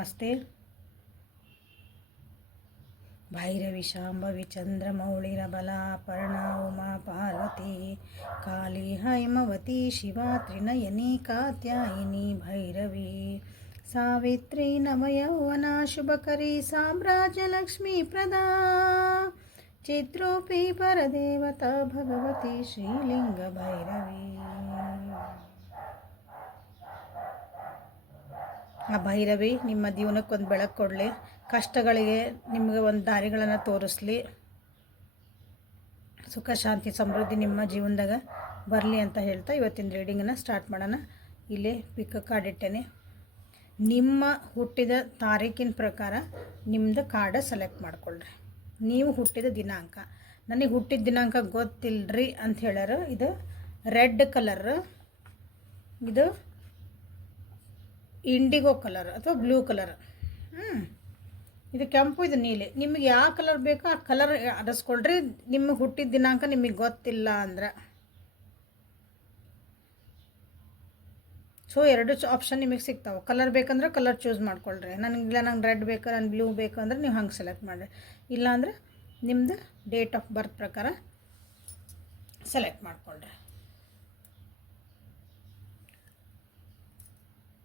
नमस्ते भैरवी शांभवी चन्द्रमौळिरबलापर्णा उमा पार्वती काली हैमवती शिवा त्रिनयनी कात्यायिनी भैरवी सावित्री नवयौवना शुभकरी साम्राज्यलक्ष्मी प्रदा चित्रोऽपि परदेवता भगवती श्रीलिङ्गभैरवी ಆ ಭೈರವಿ, ನಿಮ್ಮ ಜೀವನಕ್ಕೆ ಒಂದು ಬೆಳಕು ಕೊಡಲಿ. ಕಷ್ಟಗಳಿಗೆ ನಿಮಗೆ ಒಂದು ದಾರಿಗಳನ್ನು ತೋರಿಸ್ಲಿ. ಸುಖ, ಶಾಂತಿ, ಸಮೃದ್ಧಿ ನಿಮ್ಮ ಜೀವನದಾಗ ಬರಲಿ ಅಂತ ಹೇಳ್ತಾ ಇವತ್ತಿನ ರೀಡಿಂಗನ್ನು ಸ್ಟಾರ್ಟ್ ಮಾಡೋಣ. ಇಲ್ಲಿ ಪಿಕ್ ಕಾರ್ಡ್ ಇಟ್ಟೇನೆ. ನಿಮ್ಮ ಹುಟ್ಟಿದ ತಾರೀಕಿನ ಪ್ರಕಾರ ನಿಮ್ಮದು ಕಾರ್ಡ ಸೆಲೆಕ್ಟ್ ಮಾಡಿಕೊಳ್ಳ್ರಿ ನೀವು ಹುಟ್ಟಿದ ದಿನಾಂಕ. ನನಗೆ ಹುಟ್ಟಿದ ದಿನಾಂಕ ಗೊತ್ತಿಲ್ಲರಿ ಅಂತ ಹೇಳ್ಯಾರ. ಇದು ರೆಡ್ ಕಲರ್ ಇದು ಇಂಡಿಗೋ ಕಲರ್ ಅಥವಾ ಬ್ಲೂ ಕಲರ್. ಹ್ಞೂ ಇದು ಕೆಂಪು, ಇದು ನೀಲಿ. ನಿಮಗೆ ಯಾವ ಕಲರ್ ಬೇಕೋ ಆ ಕಲರ್ ಅರಸ್ಕೊಳ್ರಿ. ನಿಮಗೆ ಹುಟ್ಟಿದ ದಿನಾಂಕ ನಿಮಗೆ ಗೊತ್ತಿಲ್ಲ ಅಂದ್ರೆ. ಸೊ ಎರಡು ಆಪ್ಷನ್ ನಿಮಗೆ ಸಿಗ್ತಾವೆ. ಕಲರ್ ಬೇಕಂದ್ರೆ ಕಲರ್ ಚೂಸ್ ಮಾಡ್ಕೊಳ್ರಿ. ನನಗಿಲ್ಲ ನಂಗೆ ರೆಡ್ ಬೇಕು ನಾನು ಬ್ಲೂ ಬೇಕು ಅಂದ್ರೆ ನೀವು ಹಂಗೆ ಸೆಲೆಕ್ಟ್ ಮಾಡಿರಿ. ಇಲ್ಲಾಂದ್ರೆ ನಿಮ್ಮದು ಡೇಟ್ ಆಫ್ ಬರ್ತ್ ಪ್ರಕಾರ ಸೆಲೆಕ್ಟ್ ಮಾಡ್ಕೊಳ್ರಿ.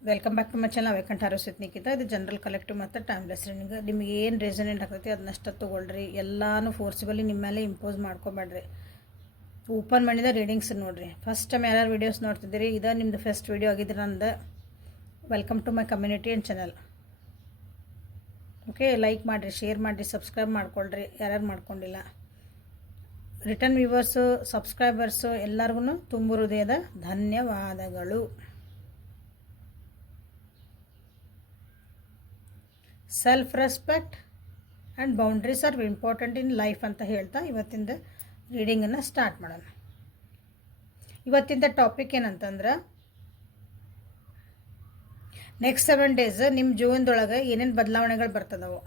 Welcome back to my channel ವೈಕಂಠ ಆರೋಸಿತ್ ನಿಖಿತ ಇದು ಜನರಲ್ ಕಲೆಕ್ಟಿವ್ ಮತ್ತು ಟೈಮ್ಲೆಸ್ ರೀಡಿಂಗ್ ನಿಮಗೆ ಏನು ರೆಸನೆಂಟ್ ಆಗ್ತೈತಿ ಅದನ್ನಷ್ಟು ತೊಗೊಳ್ರಿ. ಎಲ್ಲಾನು ಫೋರ್ಸಿಬಲಿ ನಿಮ್ಮ ಮೇಲೆ ಇಂಪೋಸ್ ಮಾಡ್ಕೊಬೇಡ್ರಿ. ಓಪನ್ ಮಾಡಿದ ರೀಡಿಂಗ್ಸ್ ನೋಡಿರಿ. ಫಸ್ಟ್ ಟೈಮ್ ಯಾರ್ಯಾರು ವೀಡಿಯೋಸ್ ನೋಡ್ತಿದ್ದೀರಿ, ಇದು ನಿಮ್ಮದು ಫಸ್ಟ್ ವೀಡಿಯೋ ಆಗಿದ್ರೆ ನಂದು welcome to my community and channel okay like ಮಾಡಿರಿ ಶೇರ್ ಮಾಡಿರಿ ಸಬ್ಸ್ಕ್ರೈಬ್ ಮಾಡ್ಕೊಳ್ರಿ. ಯಾರ್ಯಾರು ಮಾಡ್ಕೊಂಡಿಲ್ಲ. ರಿಟರ್ನ್ ವ್ಯೂವರ್ಸು ಸಬ್ಸ್ಕ್ರೈಬರ್ಸು ಎಲ್ಲರಿಗೂ ತುಂಬ ಹೃದಯದ ಧನ್ಯವಾದಗಳು. Self respect and boundaries are important in life ಅಂತ ಹೇಳ್ತಾ ಇವತ್ತಿಂದ ರೀಡಿಂಗನ್ನು ಸ್ಟಾರ್ಟ್ ಮಾಡೋಣ. ಇವತ್ತಿಂದ ಟಾಪಿಕ್ ಏನಂತಂದ್ರೆ ನೆಕ್ಸ್ಟ್ ಸೆವೆನ್ ಡೇಸ್ ನಿಮ್ಮ ಜೀವನದೊಳಗೆ ಏನೇನು ಬದಲಾವಣೆಗಳು ಬರ್ತದವು?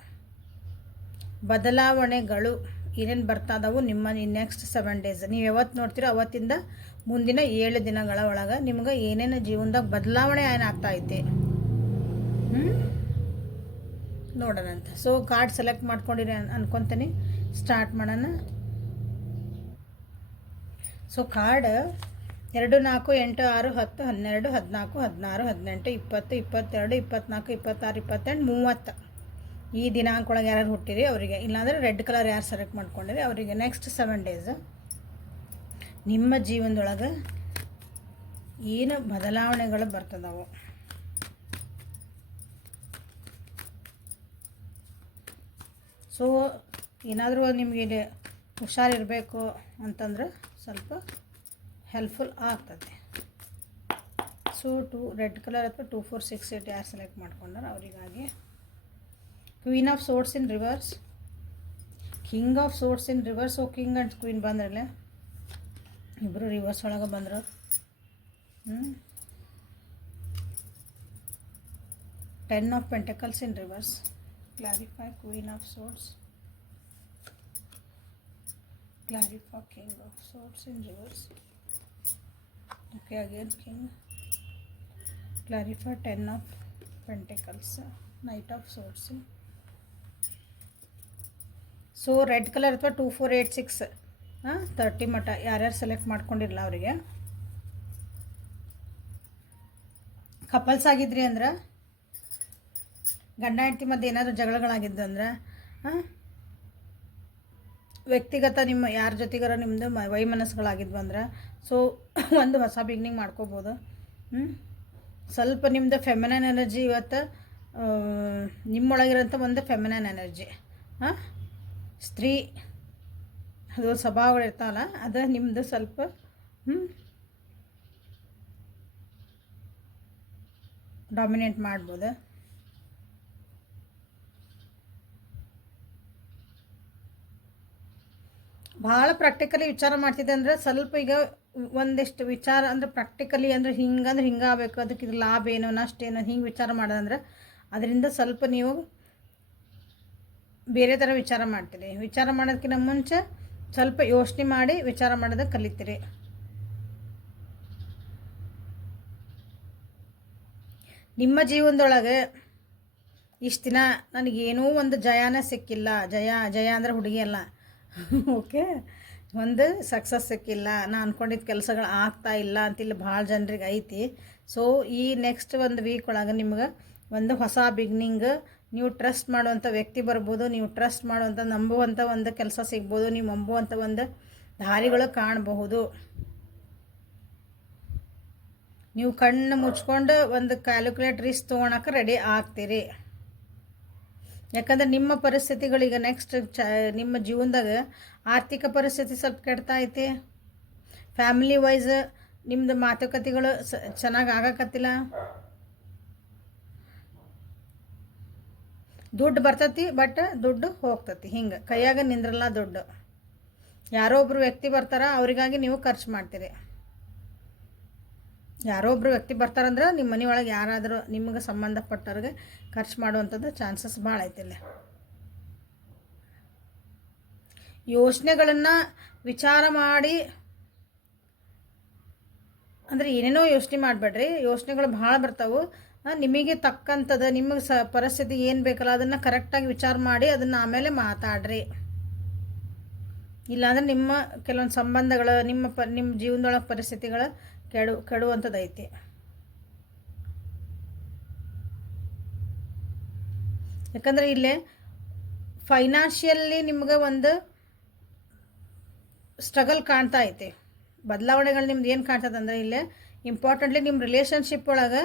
ಬದಲಾವಣೆಗಳು ಏನೇನು ಬರ್ತಾದವು ನಿಮ್ಮ ನೆಕ್ಸ್ಟ್ ಸೆವೆನ್ ಡೇಸ್ ನೀವು ಯಾವತ್ತು ನೋಡ್ತೀರೋ ಅವತ್ತಿಂದ ಮುಂದಿನ ಏಳು ದಿನಗಳ ಒಳಗೆ ನಿಮ್ಗೆ ಏನೇನು ಜೀವನದಾಗ ಬದಲಾವಣೆ ಏನಾಗ್ತಾ ಐತೆ? ಹ್ಞೂ ನೋಡೋಣ ಅಂತ. ಸೊ ಕಾರ್ಡ್ ಸೆಲೆಕ್ಟ್ ಮಾಡ್ಕೊಂಡಿರಿ ಅನ್, ಅನ್ಕೊತೀನಿ. ಸ್ಟಾರ್ಟ್ ಮಾಡೋಣ. ಸೊ ಕಾರ್ಡ್ ಎರಡು, ನಾಲ್ಕು, ಎಂಟು, ಆರು, ಹತ್ತು, ಹನ್ನೆರಡು, ಹದಿನಾಲ್ಕು, ಹದಿನಾರು, ಹದಿನೆಂಟು, ಇಪ್ಪತ್ತು, ಇಪ್ಪತ್ತೆರಡು, ಇಪ್ಪತ್ನಾಲ್ಕು, ಇಪ್ಪತ್ತಾರು, ಇಪ್ಪತ್ತೆಂಟು, ಮೂವತ್ತು. ಈ ದಿನಾಂಕ ಒಳಗೆ ಯಾರು ಹುಟ್ಟಿರಿ ಅವರಿಗೆ. ಇಲ್ಲಾಂದರೆ ರೆಡ್ ಕಲರ್ ಯಾರು ಸೆಲೆಕ್ಟ್ ಮಾಡ್ಕೊಂಡಿರಿ ಅವರಿಗೆ ನೆಕ್ಸ್ಟ್ ಸೆವೆನ್ ಡೇಸ್ ನಿಮ್ಮ ಜೀವನದೊಳಗೆ ಏನು ಬದಲಾವಣೆಗಳು ಬರ್ತದವು? ಸೊ ಏನಾದರೂ ನಿಮಗೆ ಹುಷಾರಿರಬೇಕು ಅಂತಂದ್ರೆ ಸ್ವಲ್ಪ ಹೆಲ್ಪ್ಫುಲ್ ಆಗ್ತದೆ. ಸೊ ಟು ರೆಡ್ ಕಲರ್ ಅಥವಾ ಟೂ ಫೋರ್ ಸಿಕ್ಸ್ ಏಟ್ ಯಾರು ಸೆಲೆಕ್ಟ್ ಮಾಡ್ಕೊಂಡ್ರೆ ಅವರಿಗಾಗಿ queen of swords in reverse king of swords in reverse O king and queen ಬಂದ್ರಲ್ಲ ಇಬ್ಬರು ರಿವರ್ಸ್ ಒಳಗೆ ಬಂದರು. Ten of pentacles in reverse clarify queen of swords clarify king of swords in reverse okay again king clarify ten of pentacles knight of swords so red colour ಅಥವಾ two four eight six ಹಾಂ thirty ಮಟ ಯಾರ್ಯಾರು select ಮಾಡ್ಕೊಂಡಿರಲ್ಲ ಅವರಿಗೆ couples ಆಗಿದ್ರಿ ಅಂದ್ರೆ ಗಂಡ ಹೆಂಡತಿ ಮಧ್ಯೆ ಏನಾದರೂ ಜಗಳಗಳಾಗಿದ್ದು ಅಂದ್ರೆ ವ್ಯಕ್ತಿಗತ ನಿಮ್ಮ, ಯಾರ ಜೊತೆಗಾರ ನಿಮ್ಮದು ಮ, ವೈಮನಸ್ಸುಗಳಾಗಿದ್ವು ಅಂದ್ರೆ ಸೊ ಒಂದು ಹೊಸ ಬಿಗ್ನಿಂಗ್ ಮಾಡ್ಕೋಬೋದು. ಸ್ವಲ್ಪ ನಿಮ್ಮದು ಫೆಮಿನನ್ ಎನರ್ಜಿ ಇವತ್ತು ನಿಮ್ಮೊಳಗಿರೋಂಥ ಒಂದು ಫೆಮಿನನ್ ಎನರ್ಜಿ ಹಾಂ? ಸ್ತ್ರೀ, ಅದು ಸ್ವಭಾವಗಳು ಇರ್ತಾವಲ್ಲ, ಅದು ನಿಮ್ಮದು ಸ್ವಲ್ಪ ಡಾಮಿನೇಟ್ ಮಾಡ್ಬೋದು. ಭಾಳ ಪ್ರಾಕ್ಟಿಕಲಿ ವಿಚಾರ ಮಾಡ್ತಿದ್ದೆ ಅಂದರೆ ಸ್ವಲ್ಪ ಈಗ ಒಂದಿಷ್ಟು ವಿಚಾರ ಅಂದರೆ ಪ್ರಾಕ್ಟಿಕಲಿ ಅಂದರೆ ಹಿಂಗಂದ್ರೆ ಹಿಂಗೆ ಆಗಬೇಕು, ಅದಕ್ಕೆ ಇದು ಲಾಭ ಏನು, ನಷ್ಟ ಏನು ಹಿಂಗೆ ವಿಚಾರ ಮಾಡೋದಂದ್ರೆ ಅದರಿಂದ ಸ್ವಲ್ಪ ನೀವು ಬೇರೆ ಥರ ವಿಚಾರ ಮಾಡ್ತೀರಿ. ವಿಚಾರ ಮಾಡೋದಕ್ಕಿಂತ ಮುಂಚೆ ಸ್ವಲ್ಪ ಯೋಚನೆ ಮಾಡಿ ವಿಚಾರ ಮಾಡೋದಕ್ಕೆ ಕಲಿತೀರಿ. ನಿಮ್ಮ ಜೀವನದೊಳಗೆ ಇಷ್ಟು ದಿನ ನನಗೇನೂ ಒಂದು ಜಯಾನೇ ಸಿಕ್ಕಿಲ್ಲ. ಜಯ ಜಯ ಅಂದರೆ ಹುಡುಗಿ ಅಲ್ಲ. ಓಕೆ? ಒಂದು ಸಕ್ಸಸ್ ಸಿಕ್ಕಿಲ್ಲ ನಾನು ಅಂದ್ಕೊಂಡಿದ್ದ ಕೆಲಸಗಳು ಆಗ್ತಾ ಇಲ್ಲ ಅಂತ ಇಲ್ಲಿ ಭಾಳ ಜನರಿಗೆ ಐತಿ. ಸೊ ಈ ನೆಕ್ಸ್ಟ್ ಒಂದು ವೀಕ್ ಒಳಗೆ ನಿಮ್ಗೆ ಒಂದು ಹೊಸ ಬಿಗ್ನಿಂಗ್ ನೀವು ಟ್ರಸ್ಟ್ ಮಾಡುವಂಥ ವ್ಯಕ್ತಿ ಬರ್ಬೋದು, ನೀವು ಟ್ರಸ್ಟ್ ಮಾಡುವಂಥ ನಂಬುವಂಥ ಒಂದು ಕೆಲಸ ಸಿಗ್ಬೋದು, ನೀವು ನಂಬುವಂಥ ಒಂದು ದಾರಿಗಳು ಕಾಣಬಹುದು. ನೀವು ಕಣ್ಣು ಮುಚ್ಕೊಂಡು ಒಂದು ಕ್ಯಾಲ್ಕುಲೇಟ್ ರಿಸ್ಕ್ ತೊಗೊಳಕ್ಕೆ ರೆಡಿ ಆಗ್ತೀರಿ. ಯಾಕಂದ್ರೆ ನಿಮ್ಮ ಪರಿಸ್ಥಿತಿಗಳೀಗ ನೆಕ್ಸ್ಟ್ ಚ, ನಿಮ್ಮ ಜೀವನದಾಗ ಆರ್ಥಿಕ ಪರಿಸ್ಥಿತಿ ಸ್ವಲ್ಪ ಕೆಡ್ತಾ ಐತಿ. ಫ್ಯಾಮಿಲಿ ವೈಸ್ ನಿಮ್ಮದು ಮಾತುಕತೆಗಳು ಸ, ಚೆನ್ನಾಗಿ ಆಗಕತ್ತಿಲ್ಲ. ದುಡ್ಡು ಬರ್ತತಿ ಬಟ್ ದುಡ್ಡು ಹೋಗ್ತತಿ. ಹಿಂಗೆ, ಕೈಯಾಗ ನಿಂದ್ರಲ್ಲ ದುಡ್ಡು. ಯಾರೋ ಒಬ್ಬರು ವ್ಯಕ್ತಿ ಬರ್ತಾರ, ಅವರಿಗಾಗಿ ನೀವು ಖರ್ಚು ಮಾಡ್ತೀರಿ. ಯಾರೋ ಒಬ್ಬರು ವ್ಯಕ್ತಿ ಬರ್ತಾರಂದ್ರೆ ನಿಮ್ಮ ಮನೆಯೊಳಗೆ ಯಾರಾದರೂ ನಿಮಗೆ ಸಂಬಂಧಪಟ್ಟವ್ರಿಗೆ ಖರ್ಚು ಮಾಡುವಂಥದ್ದು ಚಾನ್ಸಸ್ ಭಾಳ ಐತಿಲ್ಲ ಯೋಚನೆಗಳನ್ನು ವಿಚಾರ ಮಾಡಿ ಅಂದರೆ ಏನೇನೋ ಯೋಚನೆ ಮಾಡಬೇಡ್ರಿ. ಯೋಚನೆಗಳು ಭಾಳ ಬರ್ತಾವೆ. ನಿಮಗೆ ತಕ್ಕಂಥದ್ದು, ನಿಮಗೆ ಸ ಪರಿಸ್ಥಿತಿ ಏನು ಬೇಕಲ್ಲ, ಅದನ್ನು ಕರೆಕ್ಟಾಗಿ ವಿಚಾರ ಮಾಡಿ ಅದನ್ನು ಆಮೇಲೆ ಮಾತಾಡ್ರಿ. ಇಲ್ಲಾಂದ್ರೆ ನಿಮ್ಮ ಕೆಲವೊಂದು ಸಂಬಂಧಗಳು, ನಿಮ್ಮ ಪ ನಿಮ್ಮ ಜೀವನದೊಳಗೆ ಪರಿಸ್ಥಿತಿಗಳು ಕೆಡು, ಕೆಡುವಂಥದ್ದೈತಿ. ಯಾಕಂದರೆ ಇಲ್ಲಿ ಫೈನಾನ್ಷಿಯಲ್ಲಿ ನಿಮ್ಗೆ ಒಂದು ಸ್ಟ್ರಗಲ್ ಕಾಣ್ತಾ ಐತಿ. ಬದಲಾವಣೆಗಳು ನಿಮ್ದು ಏನು ಕಾಣ್ತದೆ ಅಂದರೆ ಇಲ್ಲೇ ಇಂಪಾರ್ಟೆಂಟ್ಲಿ ನಿಮ್ಮ ರಿಲೇಷನ್ಶಿಪ್ ಒಳಗೆ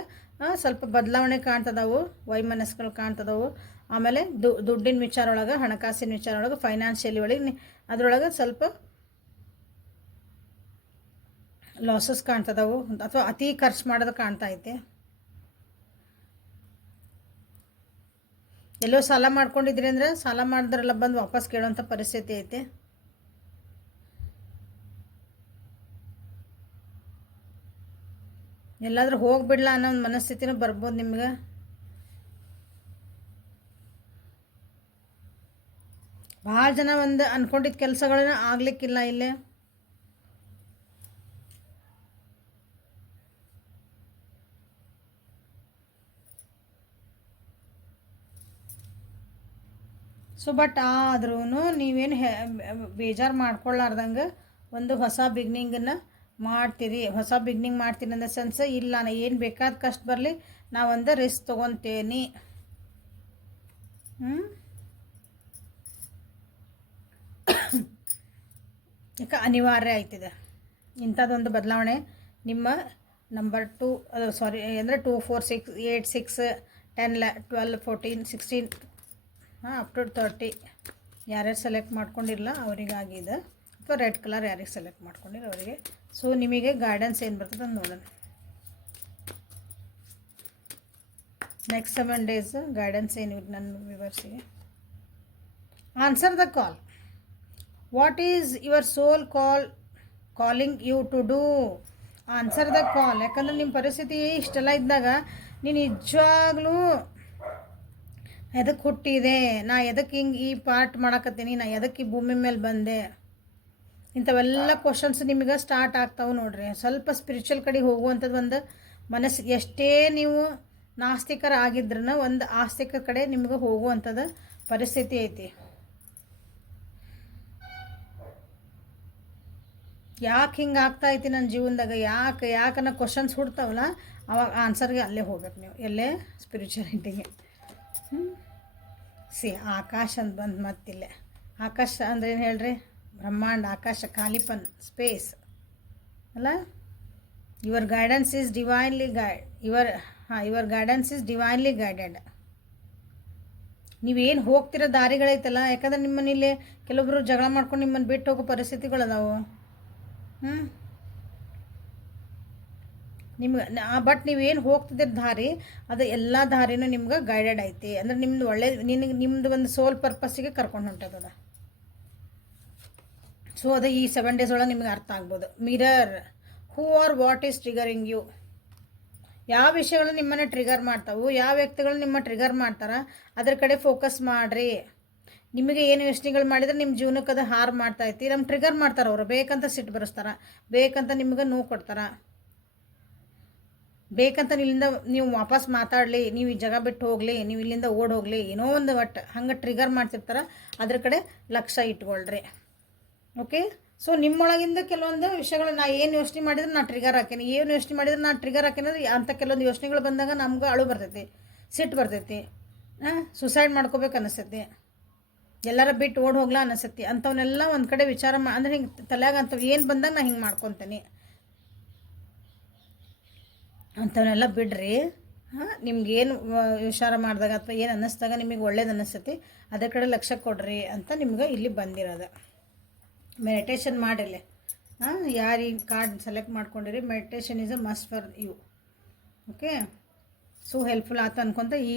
ಸ್ವಲ್ಪ ಬದಲಾವಣೆ ಕಾಣ್ತದವು ವೈಮನಸ್ಗಳು ಕಾಣ್ತದವು. ಆಮೇಲೆ ದುಡ್ಡಿನ ವಿಚಾರ ಒಳಗೆ ಹಣಕಾಸಿನ ವಿಚಾರ ಒಳಗೆ ಫೈನಾನ್ಷಿಯಲಿ ಒಳಗೆ ಅದರೊಳಗೆ ಸ್ವಲ್ಪ ಲಾಸಸ್ ಕಾಣ್ತದವು. ಅಥವಾ ಅತಿ ಖರ್ಚು ಮಾಡೋದು ಕಾಣ್ತಾ ಐತೆ. ಎಲ್ಲೋ ಸಾಲ ಮಾಡ್ಕೊಂಡಿದ್ರಿ ಅಂದರೆ ಸಾಲ ಮಾಡಿದ್ರೆಲ್ಲ ಬಂದು ವಾಪಸ್ ಕೇಳೋಂಥ ಪರಿಸ್ಥಿತಿ ಐತೆ. ಎಲ್ಲಾದರೂ ಹೋಗ್ಬಿಡ್ಲ ಅನ್ನೋ ಒಂದು ಮನಸ್ಥಿತಿನೂ ಬರ್ಬೋದು ನಿಮ್ಗೆ. ಭಾಳ ಜನ ಒಂದು ಅಂದ್ಕೊಂಡಿದ್ದ ಕೆಲಸಗಳನ್ನ ಆಗ್ಲಿಕ್ಕಿಲ್ಲ ಇಲ್ಲೇ. ಸೊ ಬಟ್ ಆದ್ರೂ ನೀವೇನು ಹೆ ಬೇಜಾರು ಮಾಡ್ಕೊಳ್ಳಾರ್ದಂಗೆ ಒಂದು ಹೊಸ ಬಿಗ್ನಿಂಗನ್ನು ಮಾಡ್ತೀರಿ. ಹೊಸ ಬಿಗ್ನಿಂಗ್ ಮಾಡ್ತೀನಿ ಅನ್ನೋ ಸೆನ್ಸ್ ಇಲ್ಲ ನಾನು ಏನು ಬೇಕಾದ ಕಷ್ಟ ಬರಲಿ ನಾವೊಂದು ರಿಸ್ಕ್ ತೊಗೊತೇನೆ. ಹ್ಞೂ ಯಾಕೆ ಅನಿವಾರ್ಯ ಆಯ್ತಿದೆ ಇಂಥದ್ದೊಂದು ಬದಲಾವಣೆ ನಿಮ್ಮ ನಂಬರ್ ಟು ಸಾರಿ ಅಂದರೆ two four six eight six ten ಲ್ಯಾ twelve fourteen sixteen ಹಾಂ ಅಪ್ ಟು ತರ್ಟಿ ಯಾರ್ಯಾರು ಸೆಲೆಕ್ಟ್ ಮಾಡ್ಕೊಂಡಿರಲ್ಲ ಅವರಿಗಾಗಿದೆ ಅಥವಾ ರೆಡ್ ಕಲರ್ ಯಾರಿಗೆ ಸೆಲೆಕ್ಟ್ ಮಾಡ್ಕೊಂಡಿರೋ ಅವರಿಗೆ. ಸೊ ನಿಮಗೆ ಗೈಡೆನ್ಸ್ ಏನು ಬರ್ತದೆ ಅಂತ ನೋಡೋಣ. ನೆಕ್ಸ್ಟ್ ಸೆವೆನ್ ಡೇಸ್ ಗೈಡೆನ್ಸ್ ಏನು ನನ್ನ ವಿವರ್ಸಿಗೆ? Answer the call what is your soul call calling you to do answer the call ಯಾಕಂದ್ರೆ ನಿಮ್ಮ ಪರಿಸ್ಥಿತಿ ಇಷ್ಟೆಲ್ಲ ಇದ್ದಾಗ, ನೀನು ನಿಜವಾಗ್ಲೂ ಎದಕ್ಕೆ ಹುಟ್ಟಿದೆ? ನಾ ಎದಕ್ಕೆ ಹಿಂಗೆ ಈ ಪಾರ್ಟ್ ಮಾಡಕತ್ತೀನಿ? ನಾ ಎದಕ್ಕೆ ಈ ಭೂಮಿ ಮೇಲೆ ಬಂದೆ? ಇಂಥವೆಲ್ಲ ಕ್ವಶನ್ಸ್ ನಿಮಗೆ ಸ್ಟಾರ್ಟ್ ಆಗ್ತಾವೆ ನೋಡ್ರಿ. ಸ್ವಲ್ಪ ಸ್ಪಿರಿಚುವಲ್ ಕಡೆ ಹೋಗುವಂಥದ್ದು ಒಂದು ಮನಸ್ಸು ಎಷ್ಟೇ ನೀವು ನಾಸ್ತಿಕರ ಆಗಿದ್ರೂ ಒಂದು ಆಸ್ತಿಕ ಕಡೆ ನಿಮ್ಗೆ ಹೋಗುವಂಥದ್ದು ಪರಿಸ್ಥಿತಿ ಐತಿ. ಯಾಕೆ ಹಿಂಗೆ ಆಗ್ತಾ ಐತಿ ನನ್ನ ಜೀವನದಾಗ? ಯಾಕೆ ಯಾಕನ್ನ ಕ್ವಶನ್ಸ್ ಹುಡ್ತಾವಲ್ಲ ಅವಾಗ ಆನ್ಸರ್ಗೆ ಅಲ್ಲೇ ಹೋಗ್ಬೇಕು ನೀವು. ಎಲ್ಲೇ ಸ್ಪಿರಿಚುವಲಿಟಿಗೆ ಹ್ಞೂ ಸಿ, ಆಕಾಶ ಅಂತ ಬಂದು ಮತ್ತಿಲ್ಲ. ಆಕಾಶ ಅಂದ್ರೆ ಏನು ಹೇಳ್ರಿ? ಬ್ರಹ್ಮಾಂಡ, ಆಕಾಶ ಖಾಲಿಪನ್ ಸ್ಪೇಸ್ ಅಲ್ಲ? Your guidance is divinely guide your ಹಾಂ your guidance is divinely guided ನೀವೇನು ಹೋಗ್ತಿರೋ ದಾರಿಗಳೈತಲ್ಲ, ಯಾಕಂದ್ರೆ ನಿಮ್ಮನಿಲ್ಲಿ ಕೆಲವೊಬ್ಬರು ಜಗಳ ಮಾಡ್ಕೊಂಡು ನಿಮ್ಮನ್ನು ಬಿಟ್ಟು ಹೋಗೋ ಪರಿಸ್ಥಿತಿಗಳು ಅದಾವು ಹ್ಞೂ ನಿಮ್ಗೆ ಬಟ್ ನೀವೇನು ಹೋಗ್ತಿದ್ದೀರ ದಾರಿ, ಅದು ಎಲ್ಲ ದಾರಿನೂ ನಿಮ್ಗೆ ಗೈಡೆಡ್ ಐತಿ. ಅಂದ್ರೆ ನಿಮ್ದು ಒಳ್ಳೆ, ನಿನಗೆ ನಿಮ್ಮದು ಒಂದು ಸೋಲ್ ಪರ್ಪಸ್ಸಿಗೆ ಕರ್ಕೊಂಡು ಹೊಂಟದ ಸೊ ಅದು ಈ ಸೆವೆನ್ ಡೇಸ್ ಒಳಗೆ ನಿಮ್ಗೆ ಅರ್ಥ ಆಗ್ಬೋದು. Mirror who are what is triggering you ಯಾವ ವಿಷಯಗಳು ನಿಮ್ಮನ್ನು ಟ್ರಿಗರ್ ಮಾಡ್ತಾವು, ಯಾವ ವ್ಯಕ್ತಿಗಳು ನಿಮ್ಮ ಟ್ರಿಗರ್ ಮಾಡ್ತಾರೆ, ಅದ್ರ ಕಡೆ ಫೋಕಸ್ ಮಾಡಿರಿ. ನಿಮಗೆ ಏನು ಯೋಚನೆಗಳು ಮಾಡಿದ್ರೆ ನಿಮ್ಮ ಜೀವನಕ್ಕೆ ಅದು ಹಾರ್ ಮಾಡ್ತಾ ಐತಿ. ನಮ್ಮ ಟ್ರಿಗರ್ ಮಾಡ್ತಾರೆ ಅವರು. ಬೇಕಂತ ಸಿಟ್ಟು ಬರೆಸ್ತಾರೆ. ಬೇಕಂತ ನಿಮ್ಗೆ ನೋವು ಕೊಡ್ತಾರೆ. ಬೇಕಂತ ಇಲ್ಲಿಂದ ನೀವು ವಾಪಸ್ ಮಾತಾಡಲಿ, ನೀವು ಈ ಜಾಗ ಬಿಟ್ಟು ಹೋಗಲಿ, ನೀವು ಇಲ್ಲಿಂದ ಓಡಿ ಹೋಗಲಿ, ಏನೋ ಒಂದು ಒಟ್ಟು ಹಂಗೆ ಟ್ರಿಗರ್ ಮಾಡ್ತಿರ್ತಾರೆ, ಅದ್ರ ಕಡೆ ಲಕ್ಷ್ಯ ಇಟ್ಕೊಳ್ರಿ. ಓಕೆ ಸೊ ನಿಮ್ಮೊಳಗಿಂದ ಕೆಲವೊಂದು ವಿಷಯಗಳು ನಾ ಏನು ಯೋಚನೆ ಮಾಡಿದ್ರೆ ನಾ ಟ್ರಿಗರ್ ಹಾಕೀನಿ. ಏನು ಯೋಚನೆ ಮಾಡಿದ್ರೆ ನಾ ಟ್ರಿಗರ್ ಹಾಕೀನಿ ಅಂಥ ಕೆಲವೊಂದು ಯೋಚನೆಗಳು ಬಂದಾಗ ನಮ್ಗೆ ಅಳು ಬರ್ತೈತಿ, ಸಿಟ್ಟು ಬರ್ತೈತಿ. ಹಾಂ ಸುಸೈಡ್ ಮಾಡ್ಕೋಬೇಕು ಅನಿಸ್ತೈತಿ. ಎಲ್ಲರ ಬಿಟ್ಟು ಓಡ್ ಹೋಗ್ಲಾ ಅನಿಸ್ತೈತಿ. ಅಂಥವನ್ನೆಲ್ಲ ಒಂದು ಕಡೆ ವಿಚಾರ ಮಾ ಅಂದ್ರೆ ಹಿಂಗೆ ತಲೆಯಾಗ ಅಂಥವು ಏನು ಬಂದಾಗ ನಾ ಹಿಂಗೆ ಮಾಡ್ಕೊತೀನಿ. ಅಂಥವನ್ನೆಲ್ಲ ಬಿಡ್ರಿ. ಹಾಂ, ನಿಮ್ಗೇನು ವಿಚಾರ ಮಾಡಿದಾಗ ಅಥವಾ ಏನು ಅನ್ನಿಸ್ದಾಗ ನಿಮಗೆ ಒಳ್ಳೇದು ಅನ್ನಿಸ್ತೈತಿ ಅದ್ರ ಕಡೆ ಲಕ್ಷ ಕೊಡ್ರಿ ಅಂತ ನಿಮ್ಗೆ ಇಲ್ಲಿ ಬಂದಿರೋದು. ಮೆಡಿಟೇಷನ್ ಮಾಡಿರಲಿ. ಹಾಂ, ಯಾರು ಈ card select ಮಾಡ್ಕೊಂಡಿರಿ meditation is a must for you okay so helpful ಆಯ್ತು ಅನ್ಕೊಂತ ಈ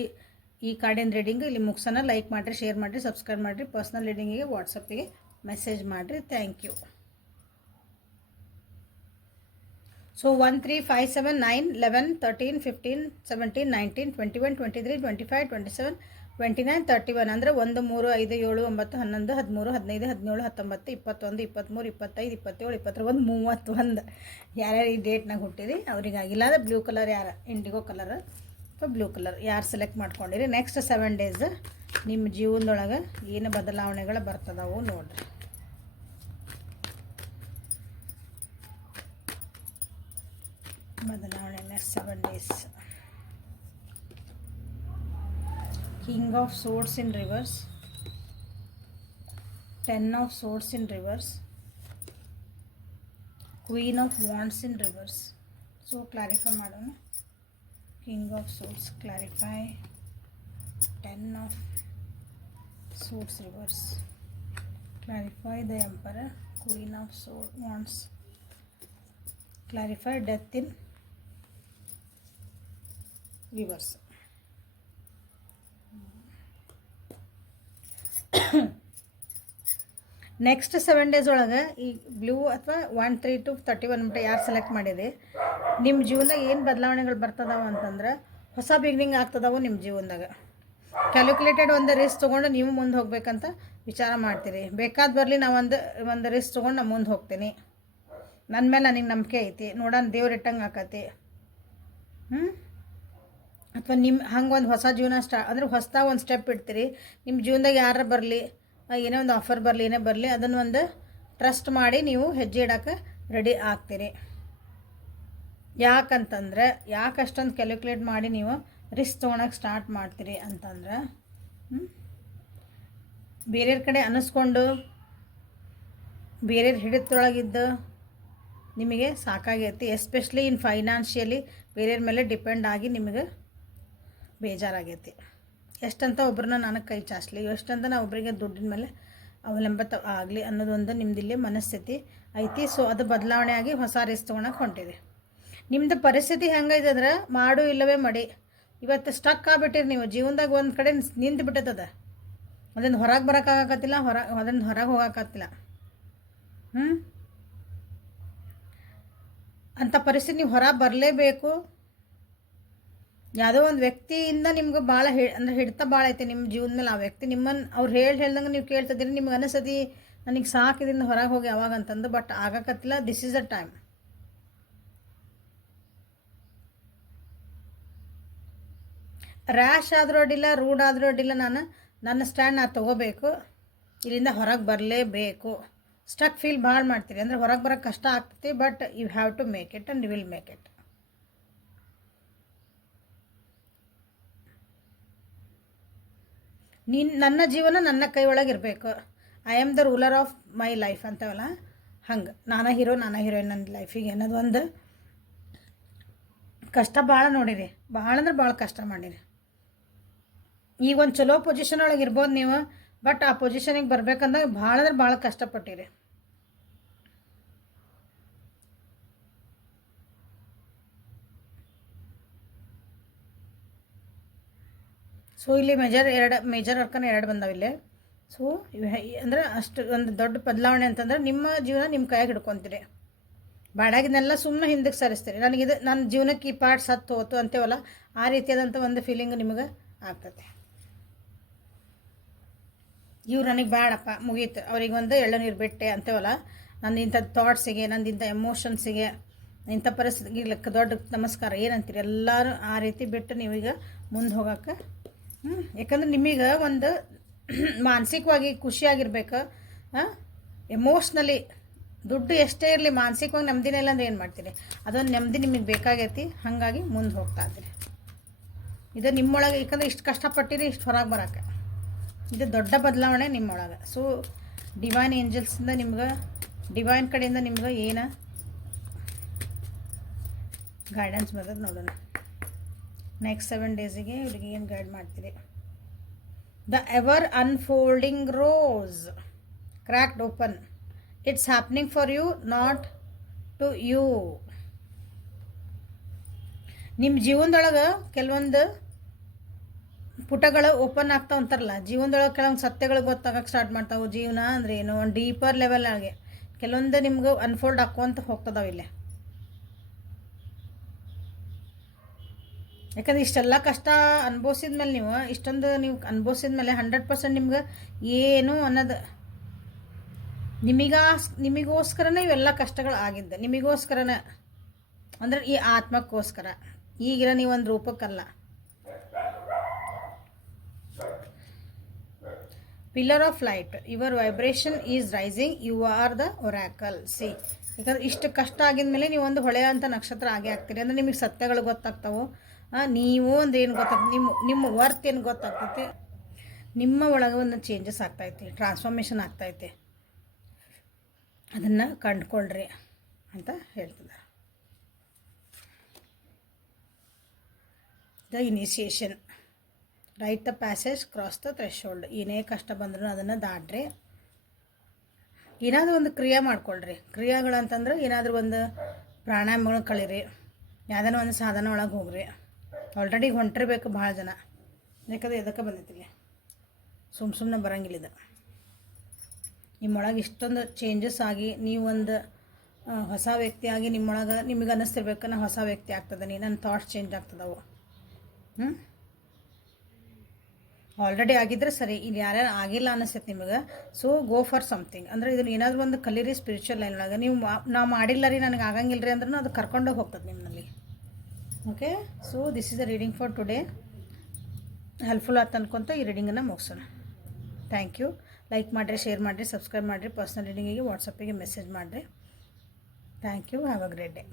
ಈ ಕಾರ್ಡಿನ ರೀಡಿಂಗ್ ಇಲ್ಲಿ ಮುಗಿಸೋಣ ಲೈಕ್ ಮಾಡಿರಿ ಶೇರ್ ಮಾಡಿರಿ ಸಬ್ಸ್ಕ್ರೈಬ್ ಮಾಡಿರಿ ಪರ್ಸ್ನಲ್ ರೀಡಿಂಗಿಗೆ ವಾಟ್ಸಪ್ಪಿಗೆ ಮೆಸೇಜ್ ಮಾಡಿರಿ. Thank you so one three five seven nine eleven thirteen fifteen seventeen nineteen twenty one twenty three twenty five twenty seven twenty nine thirty one ಅಂದರೆ ಒಂದು, ಮೂರು, ಐದು, ಏಳು, ಒಂಬತ್ತು, ಹನ್ನೊಂದು, ಹದಿಮೂರು, ಹದಿನೈದು, ಹದಿನೇಳು, ಹತ್ತೊಂಬತ್ತು, ಇಪ್ಪತ್ತೊಂದು ಇಪ್ಪತ್ತ್ಮೂರು ಇಪ್ಪತ್ತೈದು, ಇಪ್ಪತ್ತೇಳು, ಇಪ್ಪತ್ತೊಂದು ಮೂವತ್ತೊಂದು. ಯಾರ್ಯಾರು ಈ ಡೇಟ್ನಾಗ ಹುಟ್ಟಿರಿ? ಅವ್ರಿಗಾಗಿಲ್ಲ ಅಂದರೆ ಬ್ಲೂ ಕಲರ್ ಯಾರು? ಇಂಡಿಗೋ ಕಲರ್ ಅಥವಾ ಬ್ಲೂ ಕಲರ್ ಯಾರು ಸೆಲೆಕ್ಟ್ ಮಾಡ್ಕೊಂಡಿರಿ? ನೆಕ್ಸ್ಟ್ ಸೆವೆನ್ ಡೇಸ್ ನಿಮ್ಮ ಜೀವನದೊಳಗೆ ಏನು ಬದಲಾವಣೆಗಳು ಬರ್ತದವು ನೋಡ್ರಿ. ಮೊದಲ S seven days king of swords in reverse ten of swords in reverse queen of wands in reverse so clarify ಮಾಡೋಣ king of swords clarify ten of swords reverse clarify the emperor queen of wands clarify death in reverse next seven days ಒಳಗೆ ಈ blue ಅಥವಾ one three two thirty one ಮಟ್ಟ ಯಾರು select ಮಾಡಿದೆ? ನಿಮ್ಮ ಜೀವನದಾಗ ಏನು ಬದಲಾವಣೆಗಳು ಬರ್ತದಾವ ಅಂತಂದ್ರೆ ಹೊಸ ಬಿಗಿನಿಂಗ್ ಆಗ್ತದವು ನಿಮ್ಮ ಜೀವನದಾಗ. ಕ್ಯಾಲ್ಕುಲೇಟೆಡ್ ಒಂದು ರಿಸ್ಕ್ ತೊಗೊಂಡು ನೀವು ಮುಂದೆ ಹೋಗ್ಬೇಕಂತ ವಿಚಾರ ಮಾಡ್ತೀರಿ. ಬೇಕಾದ ಬರಲಿ ನಾವು ಒಂದು ಒಂದು ರಿಸ್ಕ್ ತೊಗೊಂಡು ನಾನು ಮುಂದೆ ಹೋಗ್ತೀನಿ. ನನ್ನ ಮೇಲೆ ನನಗೆ ನಂಬಿಕೆ ಐತಿ. ನೋಡೋಣ ದೇವ್ರು ಇಟ್ಟಂಗೆ ಆಕತಿ. ಹ್ಞೂ ಅಥವಾ ನಿಮ್ಮ ಹಂಗೆ ಒಂದು ಹೊಸ ಜೀವನ ಸ್ಟಾ, ಅಂದ್ರೆ ಹೊಸದಾಗಿ ಒಂದು ಸ್ಟೆಪ್ ಇಡ್ತೀರಿ. ನಿಮ್ಮ ಜೀವನದಾಗ ಯಾರು ಬರಲಿ ಏನೇ ಒಂದು ಆಫರ್ ಬರಲಿ, ಏನೇ ಬರಲಿ ಅದನ್ನು ಒಂದು ಟ್ರಸ್ಟ್ ಮಾಡಿ ನೀವು ಹೆಜ್ಜೆ ಇಡೋಕೆ ರೆಡಿ ಆಗ್ತೀರಿ. ಯಾಕಂತಂದ್ರೆ ಯಾಕೆ ಅಷ್ಟೊಂದು ಕ್ಯಾಲ್ಕುಲೇಟ್ ಮಾಡಿ ನೀವು ರಿಸ್ಕ್ ತೊಗೊಳಕ್ಕೆ ಸ್ಟಾರ್ಟ್ ಮಾಡ್ತೀರಿ ಅಂತಂದ್ರೆ ಬೇರೆಯವ್ರ ಕಡೆ ಅನ್ನಿಸ್ಕೊಂಡು ಬೇರೆಯವ್ರ ಹಿಡಿತೊಳಗಿದ್ದು ನಿಮಗೆ ಸಾಕಾಗೈತಿ. ಎಸ್ಪೆಷಲಿ ಇನ್ ಫೈನಾನ್ಷಿಯಲಿ ಬೇರೆಯವ್ರ ಮೇಲೆ ಡಿಪೆಂಡ್ ಆಗಿ ನಿಮಗೆ ಬೇಜಾರಾಗೈತಿ. ಎಷ್ಟಂತ ಒಬ್ರನ್ನ ನಾನು ಕೈ ಚಾಚಲಿ, ಎಷ್ಟಂತ ನಾ ಒಬ್ಬರಿಗೆ ದುಡ್ಡಿನ ಮೇಲೆ ಅವಲಂಬಿತ ಆಗಲಿ ಅನ್ನೋದೊಂದು ನಿಮ್ದಿಲ್ಲಿ ಮನಸ್ಥಿತಿ ಐತಿ. ಸೊ ಅದು ಬದಲಾವಣೆ ಆಗಿ ಹೊಸ ರೀಸ್ ತೊಗೊಳಕ್ಕೆ ಹೊಂಟಿದೆ. ನಿಮ್ಮದು ಪರಿಸ್ಥಿತಿ ಹೆಂಗೈತೆ ಅಂದ್ರೆ ಮಾಡು ಇಲ್ಲವೇ ಮಡಿ. ಇವತ್ತು ಸ್ಟಕ್ ಆಗಿಬಿಟ್ಟಿರಿ ನೀವು. ಜೀವನದಾಗ ಒಂದು ಕಡೆ ನಿಂತು ಬಿಟ್ಟದ ಅದನ್ನು ಹೊರಗೆ ಬರೋಕ್ಕಾಗತ್ತಿಲ್ಲ ಹೊರ, ಅದನ್ನು ಹೊರಗೆ ಹೋಗೋಕ್ಕಾಗ್ತಿಲ್ಲ ಹ್ಞೂ ಅಂಥ ಪರಿಸ್ಥಿತಿ ನೀವು ಹೊರ ಬರಲೇಬೇಕು. ಯಾವುದೋ ಒಂದು ವ್ಯಕ್ತಿಯಿಂದ ನಿಮ್ಗೆ ಭಾಳ ಹೇ, ಅಂದ್ರೆ ಹಿಡಿತ ಭಾಳ ಐತೆ ನಿಮ್ಮ ಜೀವನ ಮೇಲೆ ಆ ವ್ಯಕ್ತಿ ನಿಮ್ಮನ್ನು ಅವ್ರು ಹೇಳಿ ಹೇಳ್ದಂಗೆ ನೀವು ಕೇಳ್ತಿದ್ದೀರಿ, ನಿಮ್ಗೆ ಅನಿಸತಿ ನನಗೆ ಸಾಕು ಇದರಿಂದ ಹೊರಗೆ ಹೋಗಿ ಯಾವಾಗ ಅಂತಂದು, but ಆಗಕತ್ತಿಲ್ಲ this is a time rash ಆದರೂ ಅಡ್ಡಿಲ್ಲ ರೂಡ್ ಆದರೂ ಅಡ್ಡಿಲ್ಲ, ನಾನು, ನನ್ನ ಸ್ಟ್ಯಾಂಡ್ ನಾನು ತೊಗೋಬೇಕು. ಇಲ್ಲಿಂದ ಹೊರಗೆ ಬರಲೇಬೇಕು. ಸ್ಟಕ್ ಫೀಲ್ ಭಾಳ ಮಾಡ್ತೀರಿ. ಅಂದರೆ ಹೊರಗೆ ಬರೋಕ್ಕೆ ಕಷ್ಟ ಆಗ್ತೈತಿ but you have to make it and you will make it ನೀನು, ನನ್ನ ಜೀವನ ನನ್ನ ಕೈ ಒಳಗೆ ಇರಬೇಕು I am the ruler of my life ಅಂತವಲ್ಲ? ಹಂಗೆ. ನಾನಾ ಹೀರೋ, ನಾನಾ ಹೀರೋಯಿನ್ ನನ್ನ ಲೈಫಿಗೆ ಅನ್ನೋದು ಒಂದು ಕಷ್ಟ ಭಾಳ ನೋಡಿರಿ. ಭಾಳ ಅಂದ್ರೆ ಭಾಳ ಕಷ್ಟ ಮಾಡಿರಿ. ಈಗ ಒಂದು ಚಲೋ ಪೊಸಿಷನ್ ಒಳಗೆ ಇರ್ಬೋದು ನೀವು ಬಟ್ ಆ ಪೊಸಿಷನಿಗೆ ಬರ್ಬೇಕಂದಾಗ ಭಾಳ ಅಂದ್ರೆ ಭಾಳ ಕಷ್ಟಪಟ್ಟಿರಿ. ಸೊ ಇಲ್ಲಿ ಮೇಜರ್ ಎರಡು ಮೇಜರ್ ಅರ್ಕನ ಎರಡು ಬಂದಾವ ಇಲ್ಲಿ. ಸೊ ಅಂದರೆ ಅಷ್ಟು ಒಂದು ದೊಡ್ಡ ಬದಲಾವಣೆ ಅಂತಂದ್ರೆ ನಿಮ್ಮ ಜೀವನ ನಿಮ್ಮ ಕೈಯಾಗ ಹಿಡ್ಕೊತೀರಿ. ಬಾಡಾಗಿದ್ದೆಲ್ಲ ಸುಮ್ಮನೆ ಹಿಂದಕ್ಕೆ ಸರಿಸ್ತೀರಿ. ನನಗಿದು ನನ್ನ ಜೀವನಕ್ಕೆ ಈ ಪಾರ್ಟ್ ಸತ್ತು ಹೋತು ಅಂತೇವಲ್ಲ, ಆ ರೀತಿಯಾದಂಥ ಒಂದು ಫೀಲಿಂಗ್ ನಿಮಗೆ ಆಗ್ತದೆ. ಇವ್ರು ನನಗೆ ಬೇಡಪ್ಪ ಮುಗೀತು. ಅವ್ರಿಗೆ ಒಂದು ಎಳ್ಳು ನೀರು ಬಿಟ್ಟೆ ಅಂತೇವಲ್ಲ ನನ್ನ ಇಂಥ ಥಾಟ್ಸಿಗೆ ನಂದು ಇಂಥ ಎಮೋಷನ್ಸಿಗೆ ಇಂಥ ಪರಿಸ್ಥಿತಿ ದೊಡ್ಡ ನಮಸ್ಕಾರ ಏನಂತೀರಿ? ಎಲ್ಲರೂ ಆ ರೀತಿ ಬಿಟ್ಟು ನೀವೀಗ ಮುಂದೆ ಹೋಗೋಕೆ ಹ್ಞೂ ಯಾಕಂದ್ರೆ ನಿಮಗೆ ಒಂದು ಮಾನಸಿಕವಾಗಿ ಖುಷಿಯಾಗಿರ್ಬೇಕು ಎಮೋಷ್ನಲಿ ದುಡ್ಡು ಎಷ್ಟೇ ಇರಲಿ, ಮಾನಸಿಕವಾಗಿ ನೆಮ್ಮದಿನೇ ಇಲ್ಲ ಅಂದ್ರೆ ಏನು ಮಾಡ್ತೀರಿ? ಅದೊಂದು ನೆಮ್ಮದಿ ನಿಮಗೆ ಬೇಕಾಗೈತಿ, ಹಾಗಾಗಿ ಮುಂದೆ ಹೋಗ್ತಾ ಇದ್ದೀರಿ ಇದು ನಿಮ್ಮೊಳಗೆ, ಯಾಕಂದ್ರೆ ಇಷ್ಟು ಕಷ್ಟಪಟ್ಟಿರಿ, ಇಷ್ಟು ಹೊರಗೆ ಬರೋಕ್ಕೆ. ಇದು ದೊಡ್ಡ ಬದಲಾವಣೆ ನಿಮ್ಮೊಳಗೆ. ಸೊ ಡಿವೈನ್ ಏಂಜಲ್ಸಿಂದ ನಿಮ್ಗೆ ಡಿವೈನ್ ಕಡೆಯಿಂದ ನಿಮ್ಗೆ ಏನು ಗೈಡೆನ್ಸ್ ಬರ್ತದೆ ನೋಡೋಣ. ನೆಕ್ಸ್ಟ್ ಸೆವೆನ್ ಡೇಸಿಗೆ ಹುಡುಗಿಯನ್ನು ಗೈಡ್ ಮಾಡ್ತೀರಿ the ever unfolding rose cracked open it's happening for you not to you ನಿಮ್ಮ ಜೀವನದೊಳಗೆ ಕೆಲವೊಂದು ಪುಟಗಳು ಓಪನ್ ಆಗ್ತಾ ಅಂತಾರಲ್ಲ, ಜೀವನದೊಳಗೆ ಕೆಲವೊಂದು ಸತ್ಯಗಳು ಗೊತ್ತಾಗಕ್ಕೆ ಸ್ಟಾರ್ಟ್ ಮಾಡ್ತಾವೆ. ಜೀವನ ಅಂದ್ರೆ ಏನು ಒಂದು ಡೀಪರ್ ಲೆವೆಲ್ ಆಗಿ. ಕೆಲವೊಂದು ನಿಮ್ಗೆ ಅನ್ಫೋಲ್ಡ್ ಹಾಕ್ಕೊಂತ ಹೋಗ್ತದಾವೆ ಇಲ್ಲಿ. ಯಾಕಂದ್ರೆ ಇಷ್ಟೆಲ್ಲ ಕಷ್ಟ ಅನುಭವಿಸಿದ ಮೇಲೆ ನೀವು, ಇಷ್ಟೊಂದು ನೀವು ಅನುಭವಿಸಿದ ಮೇಲೆ ಹಂಡ್ರೆಡ್ ಪರ್ಸೆಂಟ್ ನಿಮ್ಗೆ ಏನು ಅನ್ನೋದು ನಿಮಗಾ ನಿಮಗೋಸ್ಕರನೇ ಇವೆಲ್ಲ ಕಷ್ಟಗಳು ಆಗಿದ್ದ. ನಿಮಗೋಸ್ಕರನೇ. ಅಂದ್ರೆ ಈ ಆತ್ಮಕ್ಕೋಸ್ಕರ. ಈಗಿರೋ ನೀವೊಂದು ರೂಪಕ್ಕಲ್ಲ. Pillar of light your vibration is rising you are the oracle see ಯಾಕಂದ್ರೆ ಇಷ್ಟು ಕಷ್ಟ ಆಗಿದ್ಮೇಲೆ ನೀವು ಒಂದು ಅಂತ ನಕ್ಷತ್ರ ಆಗೇ ಆಗ್ತೀರಿ ಅಂದ್ರೆ ನಿಮಗೆ ಸತ್ಯಗಳು ಗೊತ್ತಾಗ್ತಾವೆ. ನೀವು ಒಂದು ಏನು ಗೊತ್ತಾಗ್ತದೆ? ನಿಮ್ಮ ನಿಮ್ಮ ವರ್ತ್ ಏನು ಗೊತ್ತಾಗ್ತೈತಿ ನಿಮ್ಮ ಒಳಗೆ ಒಂದು ಚೇಂಜಸ್ ಆಗ್ತೈತಿ ಟ್ರಾನ್ಸ್ಫಾರ್ಮೇಷನ್ ಆಗ್ತೈತಿ. ಅದನ್ನು ಕಂಡ್ಕೊಳ್ರಿ ಅಂತ ಹೇಳ್ತಿದ್ದಾರೆ the initiation rite the passage cross the threshold ಏನೇ ಕಷ್ಟ ಬಂದರೂ ಅದನ್ನು ದಾಟ್ರಿ. ಏನಾದರೂ ಒಂದು ಕ್ರಿಯೆ ಮಾಡ್ಕೊಳ್ರಿ. ಕ್ರಿಯೆಗಳಂತಂದ್ರೆ ಏನಾದರೂ ಒಂದು ಪ್ರಾಣಾಯಾಮಗಳು ಕಳೀರಿ. ಯಾವ್ದಾನ ಒಂದು ಸಾಧನ ಒಳಗೆ ಹೋಗ್ರಿ. ಆಲ್ರೆಡಿ ಹೊಂಟಿರ್ಬೇಕು ಭಾಳ ಜನ. ಯಾಕಂದ್ರೆ ಎದಕ್ಕೆ ಬಂದೈತಿಲ್ಲ ಸುಮ್ಮ ಸುಮ್ಮನೆ ಬರಂಗಿಲ್ಲ ಇದು. ನಿಮ್ಮೊಳಗೆ ಇಷ್ಟೊಂದು ಚೇಂಜಸ್ ಆಗಿ ನೀವೊಂದು ಹೊಸ ವ್ಯಕ್ತಿಯಾಗಿ ನಿಮ್ಮೊಳಗೆ ನಿಮಗೆ ಅನ್ನಿಸ್ತಿರ್ಬೇಕು ನಾನು ಹೊಸ ವ್ಯಕ್ತಿ ಆಗ್ತದೆ, ನೀ ನನ್ನ ಥಾಟ್ಸ್ ಚೇಂಜ್ ಆಗ್ತದವು ಹ್ಞೂ ಆಲ್ರೆಡಿ ಆಗಿದ್ರೆ ಸರಿ ಇಲ್ಲಿ ಯಾರ್ಯಾರು ಆಗಿಲ್ಲ ಅನ್ನಿಸ್ತೈತೆ ನಿಮಗೆ ಸೊ ಗೋ ಫಾರ್ ಸಮಥಿಂಗ್ ಅಂದರೆ ಇದನ್ನ ಏನಾದರೂ ಒಂದು ಕಲೀರಿ ಸ್ಪಿರಿಚುವಲ್ ಲೈನ್ ಒಳಗೆ. ನೀವು ನಾವು ಮಾಡಿಲ್ಲ ರೀ, ನನಗೆ ಆಗಂಗಿಲ್ಲ ರೀ ಅಂದ್ರೂ ಅದು ಕರ್ಕೊಂಡೋಗಿ ಹೋಗ್ತದೆ ನಿಮ್ಮಲ್ಲಿ. Okay so this is the reading for today helpful ಆಯ್ತು ಅನ್ಕೊಂತ ಈ ರೀಡಿಂಗನ್ನು ಮುಗಿಸೋಣ. ಥ್ಯಾಂಕ್ ಯು ಲೈಕ್ ಮಾಡಿರಿ ಶೇರ್ ಮಾಡಿರಿ ಸಬ್ಸ್ಕ್ರೈಬ್ ಮಾಡಿರಿ ಪರ್ಸ್ನಲ್ ರೀಡಿಂಗಿಗೆ ವಾಟ್ಸಪ್ಪಿಗೆ ಮೆಸೇಜ್ ಮಾಡಿರಿ. Thank you have a great day